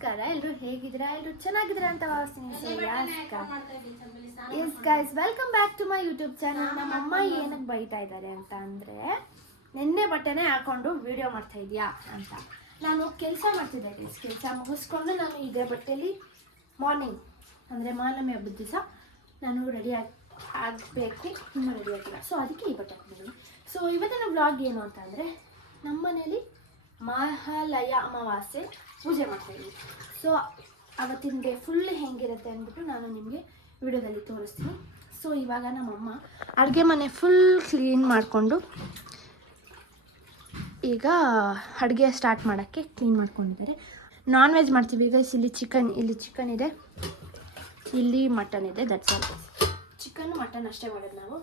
ನಮಸ್ಕಾರ. ಎಲ್ಲರೂ ಹೇಗಿದ್ದೀರಾ? ಎಲ್ಲರೂ ಚೆನ್ನಾಗಿದ್ದೀರಾ ಅಂತ ಭಾವಿಸ್ತೀನಿ. Yes guys welcome back to my YouTube channel ನಮ್ಮ ಅಮ್ಮ ಏನಕ್ಕೆ ಬೈತಾ ಇದ್ದಾರೆ ಅಂತ ಅಂದರೆ ನಿನ್ನೆ ಬಟ್ಟೆನೇ ಹಾಕೊಂಡು ವಿಡಿಯೋ ಮಾಡ್ತಾ ಇದೀಯಾ ಅಂತ. ನಾನು ಕೆಲಸ ಮಾಡ್ತಿದ್ದೆ ಗೈಸ್ ಕೆಲಸ ಮುಗಿಸ್ಕೊಂಡು ನಾನು ಇದೇ ಬಟ್ಟೆಯಲ್ಲಿ ಮಾರ್ನಿಂಗ್ ಅಂದರೆ ಮಾನಮಿ ಹಬ್ಬದ ದಿವಸ ನಾನು ರೆಡಿ ಆಗಿ ಆಗಬೇಕು ತುಂಬಾ ರೆಡಿ ಆಗಿಲ್ಲ. ಸೊ ಅದಕ್ಕೆ ಈ ಬಟ್ಟೆ ಹಾಕಿದ್ದೀನಿ ಸೊ ಇವತ್ತಿನ ಬ್ಲಾಗ್ ಏನು ಅಂತ ಅಂದರೆ ನಮ್ಮ ಮನೇಲಿ ಮಹಾಲಯ ಅಮಾವಾಸ್ಯೆ ಪೂಜೆ ಮಾಡ್ತಾ ಇದ್ದೀವಿ ಸೊ ಅವತ್ತಿನ ಡೇ ಫುಲ್ ಹೆಂಗಿರುತ್ತೆ ಅಂದ್ಬಿಟ್ಟು ನಾನು ನಿಮಗೆ ವಿಡಿಯೋದಲ್ಲಿ ತೋರಿಸ್ತೀನಿ. ಸೊ ಇವಾಗ ನಮ್ಮಮ್ಮ ಅಡುಗೆ ಮನೆ ಫುಲ್ ಕ್ಲೀನ್ ಮಾಡಿಕೊಂಡು ಈಗ ಅಡುಗೆ ಸ್ಟಾರ್ಟ್ ಮಾಡೋಕ್ಕೆ ಕ್ಲೀನ್ ಮಾಡ್ಕೊಂಡಿದ್ದಾರೆ. ನಾನ್ ವೆಜ್ ಮಾಡ್ತೀವಿ. ಈಗ ಇಲ್ಲಿ ಚಿಕನ್ ಇಲ್ಲಿ ಚಿಕನ್ ಇದೆ. ಇಲ್ಲಿ ಮಟನ್ ಇದೆ. ದಟ್ಸ್ ಆಲ್ ಚಿಕನ್ ಮಟನ್ ಅಷ್ಟೇ ಮಾಡೋದು ನಾವು.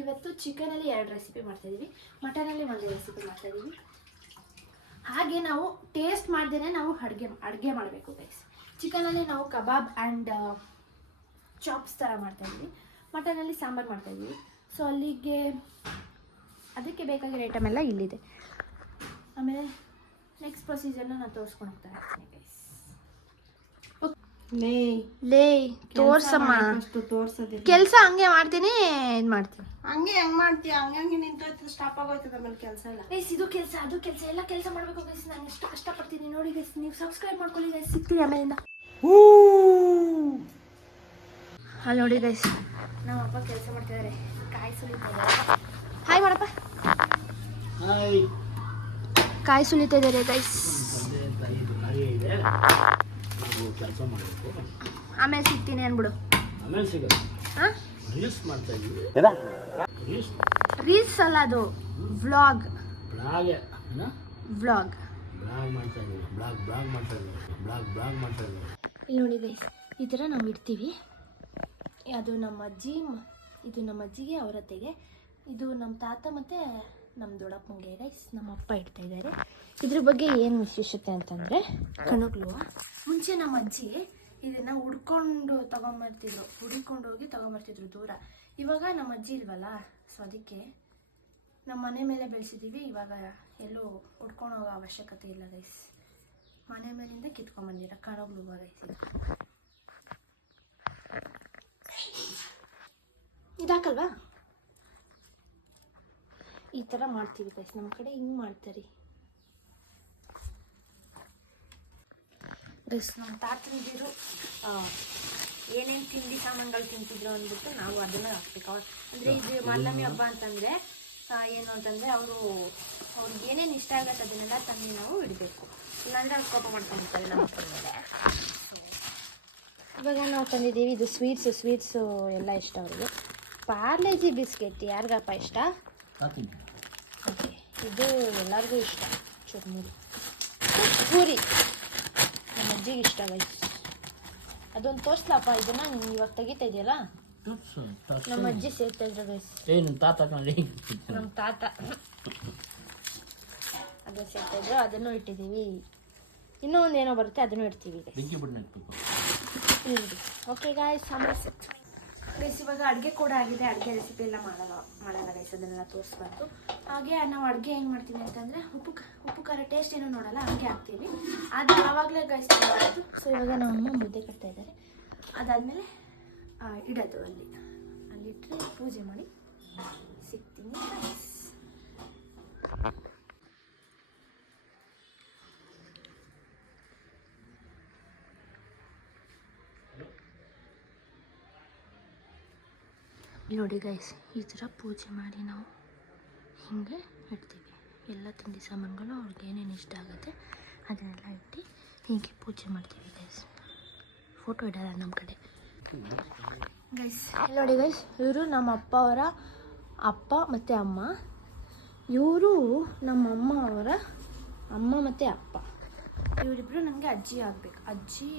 ಇವತ್ತು ಚಿಕನಲ್ಲಿ ಎರಡು ರೆಸಿಪಿ ಮಾಡ್ತಾಯಿದ್ದೀವಿ ಮಟನಲ್ಲಿ ಒಂದು ರೆಸಿಪಿ ಮಾಡ್ತಾಯಿದ್ದೀವಿ ಹಾಗೆ ನಾವು ಟೇಸ್ಟ್ ಮಾಡ್ದೇ ನಾವು ಅಡುಗೆ ಅಡುಗೆ ಮಾಡಬೇಕು ಗೈಸ್ ಚಿಕನಲ್ಲಿ ನಾವು ಕಬಾಬ್ ಆ್ಯಂಡ್ ಚಾಪ್ಸ್ ಥರ ಮಾಡ್ತಾಯಿದ್ವಿ ಮಟನಲ್ಲಿ ಸಾಂಬಾರು ಮಾಡ್ತಾಯಿದ್ವಿ ಸೊ ಅಲ್ಲಿಗೆ ಅದಕ್ಕೆ ಬೇಕಾಗಿರೋ ಐಟಮ್ ಎಲ್ಲ ಇಲ್ಲಿದೆ. ಆಮೇಲೆ ನೆಕ್ಸ್ಟ್ ಪ್ರೊಸೀಜರ್ನ ನಾನು ತೋರಿಸ್ಕೊಂಡು ಹೋಗ್ತಾ ಇರ್ತೀನಿ ಗೈಸ್ ಲೇ ಲೇ ತೋರ್ಸಮ್ಮ. ತೋರ್ಸೋದಿ ಕೆಲಸ ಹಂಗೆ ಮಾಡ್ತೀನಿ ಇದು ಮಾಡ್ತೀನಿ. ಹಂಗೆ ಹೆಂಗ್ ಮಾಡ್ತೀಯ? ಹಂಗೆ ಹಂಗೆ ನಿಂತೋಯ್ತದ ಸ್ಟಾಪ್ ಆಗೋಯ್ತದ ಆಮೇಲೆ ಕೆಲಸ ಎಲ್ಲ. ಗೈಸ್ ಇದು ಕೆಲಸ ಅದು ಕೆಲಸ ಎಲ್ಲ ಕೆಲಸ ಮಾಡಬೇಕು ಗೈಸ್ ನಾನು ಎಷ್ಟು ಕಷ್ಟಪಡ್ತೀನಿ ನೋಡಿ ಗೈಸ್ ನೀವು ಸಬ್ಸ್ಕ್ರೈಬ್ ಮಾಡ್ಕೊಳ್ಳಿ ಗೈಸ್ ಸಿಗ್ತೀವಿ ಆಮೇಲಿಂದ ಅಲ್ಲಿ ನೋಡಿ ಗೈಸ್ ನಮ್ಮ ಅಪ್ಪ ಕೆಲಸ ಮಾಡ್ತಿದ್ದಾರೆ ಕಾಯಿ ಸುಲಿತಾ ಇದ್ದಾರೆ. ಹಾಯ್ ಮಾಡಪ್ಪ. ಹಾಯ್ ಕಾಯಿ ಸುಲಿತಾ ಇದ್ದಾರೆ ಗೈಸ್ ತಂದೆ ತಾಯಿ ಕಾರ್ಯ ಇದೆ. ನಾವು ಕೆಲಸ ಮಾಡಬೇಕು. ಆಮೇಲೆ ಸಿಗ್ತೀನಿ ಅನ್ಬಿಡು ಆಮೇಲೆ ಸಿಗೋದು ಹಾಂ? ರೀಲ್ಸ್ ಮಾಡ್ತಾ ಇದ್ವಿ. ರೀಲ್ಸ್ ರೀಲ್ಸ್ ಅಲ್ಲ ಅದು ವ್ಲಾಗ್ ಬ್ಲಾಗ್ ವ್ಲಾಗ್ ಬ್ಲಾಗ್ ಮಾಡ್ತಾ ಬ್ಲಾಗ್ ಬ್ಲಾಗ್ ಮಾಡ್ತಾ ಬ್ಲಾಗ್ ಬ್ಲಾಗ್ ಮಾಡ್ತಾ ಇಲ್ಲಿ ನೋಡಿ ಗೈಸ್ ಈ ಥರ ನಾವು ಇಡ್ತೀವಿ. ಅದು ನಮ್ಮ ಅಜ್ಜಿ ಇದು ನಮ್ಮ ಅಜ್ಜಿಗೆ ಅವರ ಅತ್ತೆಗೆ. ಇದು ನಮ್ಮ ತಾತ ಮತ್ತು ನಮ್ಮ ದೊಡ್ಡಪ್ಪಂಗೆ ರೈಸ್ ನಮ್ಮ ಅಪ್ಪ ಇಡ್ತಾ ಇದ್ದಾರೆ. ಇದ್ರ ಬಗ್ಗೆ ಏನು ವಿಶೇಷತೆ ಅಂತಂದರೆ ಕಣಗ್ಲು ಮುಂಚೆ ನಮ್ಮ ಅಜ್ಜಿ ಇದನ್ನು ಹುಡ್ಕೊಂಡು ತಗೊಂಬರ್ತಿದ್ರು ಹುಡ್ಕೊಂಡು ಹೋಗಿ ತಗೊಂಬರ್ತಿದ್ರು ದೂರ. ಇವಾಗ ನಮ್ಮ ಅಜ್ಜಿ ಇಲ್ವಲ್ಲ? ಸೊ ಅದಕ್ಕೆ ನಮ್ಮ ಮನೆ ಮೇಲೆ ಬೆಳೆಸಿದ್ದೀವಿ ಇವಾಗ ಎಲ್ಲೂ ಹುಡ್ಕೊಂಡು ಹೋಗೋ ಅವಶ್ಯಕತೆ ಇಲ್ಲ ಗೈಸ್ ಮನೆ ಮೇಲಿಂದ ಕಿತ್ಕೊಂಡ್ಬಂದಿರ ಕಣಗ್ಲು ಗೈಸ್ ಇದು ಇದಾಕಲ್ವಾ? ಈ ಥರ ಮಾಡ್ತೀವಿ ಗೈಸ್ ನಮ್ಮ ಕಡೆ ಹಿಂಗೆ ಮಾಡ್ತಾರೆ. ಗೈಸ್ ನಮ್ಮ ತಾತಂದಿರು ಏನೇನು ತಿಂಡಿ ಸಾಮಾನುಗಳು ತಿಂತಿದ್ರು ಅಂದ್ಬಿಟ್ಟು ನಾವು ಅದನ್ನು ಹಾಕ್ಬೇಕು. ಅವ್ರು ಅಂದರೆ ಇದು ಮಾಲಮಿ ಹಬ್ಬ ಅಂತಂದರೆ ಏನು ಅಂತಂದರೆ ಅವರು ಅವ್ರಿಗೆ ಏನೇನು ಇಷ್ಟ ಆಗುತ್ತೆ ಅದನ್ನೆಲ್ಲ ತಂದು ನಾವು ಇಡಬೇಕು. ಇಲ್ಲಾಂದರೆ ಅವ್ರು ಕೋಪ ಮಾಡ್ಕೊಂಡಿರ್ತಾರೆ ನಮ್ಮ ಅಪ್ಪನ ಮೇಲೆ. ಇವಾಗ ನಾವು ತಂದಿದ್ದೀವಿ ಇದು ಸ್ವೀಟ್ಸು ಸ್ವೀಟ್ಸು ಎಲ್ಲ ಇಷ್ಟ ಅವ್ರಿಗೆ. ಪಾರ್ಲೇಜಿ ಬಿಸ್ಕೆಟ್ ಯಾರಿಗಪ್ಪ ಇಷ್ಟ? ಓಕೆ ಇದು ಎಲ್ಲರಿಗೂ ಇಷ್ಟ ಚುರ್ಮುರಿ ಪೂರಿ ಅಜ್ಜಿಗೆ ಇಷ್ಟ ಗೈಸ್ ಅದೊಂದು ತೋರ್ಸ್ಲಪ್ಪ ಇದನ್ನ ನೀನು ಇವಾಗ ತೆಗಿತಾ ಇದೆಯಲ್ಲ. ನಮ್ಮ ಅಜ್ಜಿ ಸೇರ್ತಾ ಇದ್ರು ಗೈಸ್ ಏ ನಿಮ್ಮ ತಾತ ಕಣ್ರಿ ನಮ್ಮ ತಾತ. ಅದು ಸೇರ್ತಾ ಇದ್ರು ಅದನ್ನು ಇಟ್ಟಿದ್ದೀವಿ ಇನ್ನೂ ಒಂದು ಏನೋ ಬರುತ್ತೆ ಅದನ್ನು ಇಡ್ತೀವಿ ಓಕೆ ಗಾಯ್ಸ್ ಗೈಸ್ ಇವಾಗ ಅಡುಗೆ ಕೂಡ ಆಗಿದೆ. ಅಡುಗೆ ರೆಸಿಪಿ ಎಲ್ಲ ಮಾಡಲ್ಲ ಮಾಡಲ್ಲ ಗೈಸ್ ಅದನ್ನೆಲ್ಲ ತೋರಿಸ್ಬಾರ್ದು. ಹಾಗೆ ನಾವು ಅಡುಗೆ ಹೆಂಗೆ ಮಾಡ್ತೀವಿ ಅಂತಂದರೆ ಉಪ್ಪು ಉಪ್ಪು, ಖಾರ ಟೇಸ್ಟ್ ಏನೂ ನೋಡಲ್ಲ, ಹಾಗೆ ಹಾಕ್ತೀವಿ. ಅದು ಆವಾಗಲೇ ಗೈಸ್ ಸೊ ಇವಾಗ ನಮ್ಮಮ್ಮ ಮುದ್ದೆ ಕಟ್ತಾ ಇದ್ದಾರೆ ಅದಾದಮೇಲೆ ಇಡೋದು ಅಲ್ಲಿ. ಅಲ್ಲಿಟ್ಟರೆ ಪೂಜೆ ಮಾಡಿ ಸಿಗ್ತೀನಿ guys. ಇಲ್ಲಿ ನೋಡಿ ಗೈಸ್ ಈ ಥರ ಪೂಜೆ ಮಾಡಿ ನಾವು ಹೀಗೆ ಇಡ್ತೀವಿ. ಎಲ್ಲ ತಿಂಡಿ ಸಾಮಾನುಗಳು ಅವ್ರಿಗೆ ಏನೇನು ಇಷ್ಟ ಆಗುತ್ತೆ ಅದನ್ನೆಲ್ಲ ಇಟ್ಟು ಹೀಗೆ ಪೂಜೆ ಮಾಡ್ತೀವಿ ಗೈಸ್ ಫೋಟೋ ಇಡಲ್ಲ ನಮ್ಮ ಕಡೆ. ಗೈಸ್ ನೋಡಿ ಗೈಸ್ ಇವರು ನಮ್ಮ ಅಪ್ಪ ಅವರ ಅಪ್ಪ ಮತ್ತು ಅಮ್ಮ. ಇವರು ನಮ್ಮ ಅಮ್ಮ ಅವರ ಅಮ್ಮ ಮತ್ತು ಅಪ್ಪ. ಇವರಿಬ್ಬರು ನನಗೆ ಅಜ್ಜಿ ಆಗಬೇಕು. ಅಜ್ಜಿ,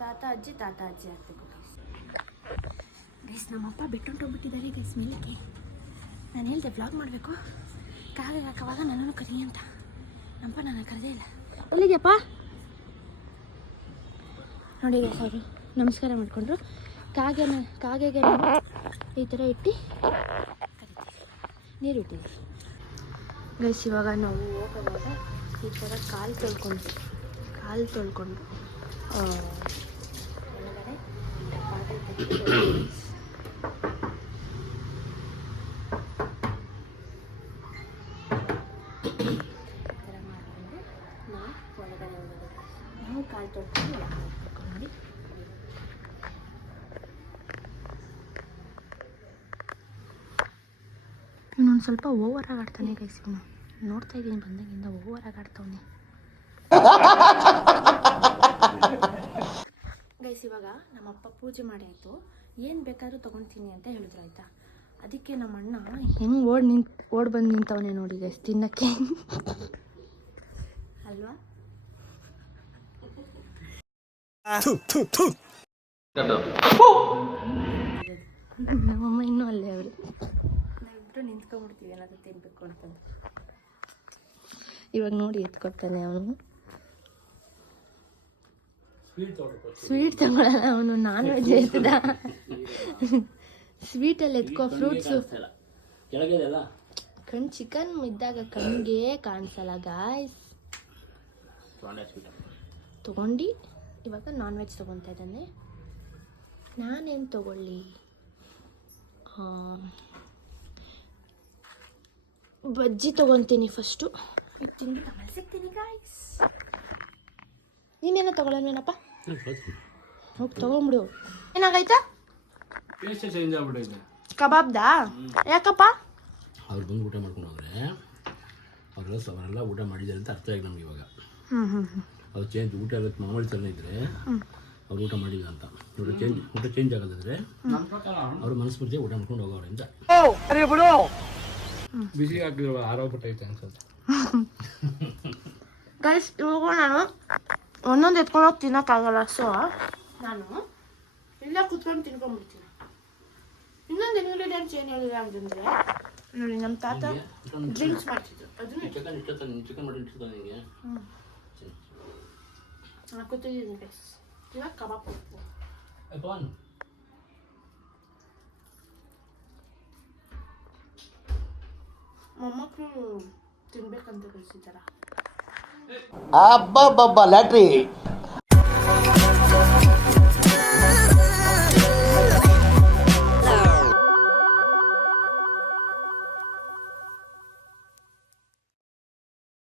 ತಾತ ಅಜ್ಜಿ ತಾತ ಅಜ್ಜಿ ಆಗಬೇಕು ಗೈಸ್ ಗೈಸ್ ನಮ್ಮಪ್ಪ ಬಿಟ್ಟುಂಟೋಗ್ಬಿಟ್ಟಿದ್ದಾರೆ ಗೈಸ್ ಮೇಲಕ್ಕೆ. ನಾನು ಹೇಳಿದೆ ಬ್ಲಾಗ್ ಮಾಡಬೇಕು. ಕಾಗೆ ಹಾಕುವಾಗ ನನ್ನನ್ನು ಕರಿ ಅಂತ. ನಮ್ಮಪ್ಪ ನನ್ನ ಕರೆದೇ ಇಲ್ಲ. ಎಲ್ಲಿದ್ಯಪ್ಪ? ನೋಡಿ ಗೈಸ್ ಅವರು ನಮಸ್ಕಾರ ಮಾಡಿಕೊಂಡ್ರು ಕಾಗೆನ, ಕಾಗೆಗೆ ಈ ಥರ ಇಟ್ಟು ಕರಿತೀವಿ. ನೀರು ಇಟ್ಟಿದ್ದೀವಿ ಗೈಸ್ ಇವಾಗ ನಾವು ಹೋಗುವಾಗ ಈ ಥರ ಕಾಲು ತೊಳ್ಕೊಂಡು ಕಾಲು ತೊಳ್ಕೊಂಡು ಆ, ಒಳಗಡೆ ಪಾತ್ರೆ ತೆಗೆದು ಈ ಥರ ಮಾಡಿಕೊಂಡು ನಾವು ಒಳಗಡೆ ಹೋಗೋದು ನಾವು ಕಾಲು ತೊಳ್ಕೊಂಡು ಒಳಗಡೆ ಹೋಗ್ಬೇಕು ನೋಡಿ ಇನ್ನೊಂದು ಸ್ವಲ್ಪ ಓವರ್ ಆಗಾಡ್ತಾನೆ ಆಡ್ತಾನೆ ಗೈಸ್ ಇವನು. ನೋಡ್ತಾ ಇದ್ದೀನಿ ಬಂದಾಗಿಂದ ಓವರ್ ಆಗಾಡ್ತವನೆ. ಆಡ್ತಾವನೆ ಗೈಸ್ ಇವಾಗ ನಮ್ಮಪ್ಪ ಪೂಜೆ ಮಾಡಿ ಆಯಿತು. ಏನು ಬೇಕಾದ್ರೂ ತೊಗೊಳ್ತೀನಿ ಅಂತ ಹೇಳಿದ್ರು ಆಯಿತಾ? ಅದಕ್ಕೆ ನಮ್ಮ ಅಣ್ಣ ಹೆಂಗೆ ಓಡ್ ನಿಂತ್ ಓಡ್ ಬಂದು ನಿಂತವನೇ ನೋಡಿ ಗೈಸ್ ತಿನ್ನಕ್ಕೆ. ಅಲ್ವಾ? ನಮ್ಮಮ್ಮ ಇನ್ನೂ ಅಲ್ಲೇ ಅವರು ನಾವಿಬ್ರು ನಿಂತ್ಕೊಂಡ್ಬಿಡ್ತೀವಿ ಏನಾದರೂ ತಿನ್ಬೇಕು ಅಂತಂದು ಇವಾಗ ನೋಡಿ ಎತ್ಕೊಡ್ತಾನೆ ಅವನು. ಸ್ವೀಟ್ ತಗೊಳ್ಳಲ್ಲ ತಗೊಳಲ್ಲ ಅವನು ನಾನ್ ವೆಜ್ ಎತ್ತದ ಸ್ವೀಟಲ್ಲಿ ಎತ್ಕೋ ಫ್ರೂಟ್ಸು ಕಣ್ ಚಿಕನ್ ಇದ್ದಾಗ ಕಣ್ಗೆ ಕಾಣಿಸಲ್ಲ ಗಾಯ್ಸ್ ತಗೊಂಡಿ ಇವಾಗ ನಾನ್ ವೆಜ್ ತೊಗೊತಾ ಇದ್ದಾನೆ. ನಾನೇನು ತಗೊಳ್ಳಿ? ಆ, ಬಜ್ಜಿ ತೊಗೊತೀನಿ ಫಸ್ಟು ಆಮೇಲೆ ಸಿಗ್ತೀನಿ ಗಾಯ್ಸ್ ನೀನೇನೋ ತಗೊಳ್ಳೇನಪ್ಪ ಹೋಗಿ ತೊಗೊಂಬಿಡು. ಏನಾಗೈತಾ? ಕಬಾಬ್ದಾ? ಯಾಕಪ್ಪ? ಅವ್ರು ಬಂದು ಊಟ ಮಾಡ್ಕೊಂಡು ಹೋದ್ರೆ ಅವರೆಲ್ಲ ಅವರೆಲ್ಲ ಊಟ ಮಾಡಿದ್ದಾರೆ ಅಂತ ಅರ್ಥ ಆಗಿ ನಮ್ಗೆ ಇವಾಗ. ಅವ್ರು ಚೇಂಜ್ ಊಟ ಆಗುತ್ತೆ ಮಾಮೂಲಿ ಥರ ಇದ್ರೆ ಅವ್ರು ಊಟ ಮಾಡಿಲ್ಲ ಅಂತ. ಊಟ ಚೇಂಜ್ ಊಟ ಚೇಂಜ್ ಆಗೋದಾದ್ರೆ ಅವ್ರ ಮನಸ್ಫೂರ್ತಿ ಊಟ ಮಾಡ್ಕೊಂಡು ಹೋಗೋರು ಅಂತ. ಬಿಸಿ ಹಾಕಿದ್ರು ಆರೋಗ್ಬಿಟ್ಟೈತೆ ಅನ್ಸುತ್ತೆ. ಗೈಸ್ ಇವಾಗ ನಾನು ಒಂದೊಂದು ಎತ್ಕೊಂಡು ಹೋಗಿ ತಿನ್ನೋಕ್ಕಾಗಲ್ಲ ಸೊ ನಾನು ಇಲ್ಲ ಕುತ್ಕೊಂಡು ತಿನ್ಕೊಂಡ್ಬಿಡ್ತೀನಿ. ಇನ್ನೊಂದು ಇಂಗ್ರೀಡಿಯೆಂಟ್ಸ್ ಏನು ಹೇಳಿಲ್ಲ ಅಂತಂದರೆ ನೋಡಿ ನಮ್ಮ ತಾತ ಡ್ರಿಂಕ್ಸ್ ಮಾಡ್ತಿದ್ರು. ಅದನ್ನು ಹಾಕೋತಿದ್ದೀನಿ ಗೈಸ್ ಇವಾಗ ಕಬಾಬ್ ಹೋಗ್ತೀನಿ ಮೊಮ್ಮಕ್ಕಳು ತಿನ್ಬೇಕಂತ ಕಳಿಸಿದಾರ ಅಬ್ಬಬ್ಬಬ್ಬ ಲ್ಯಾಟ್ರಿ.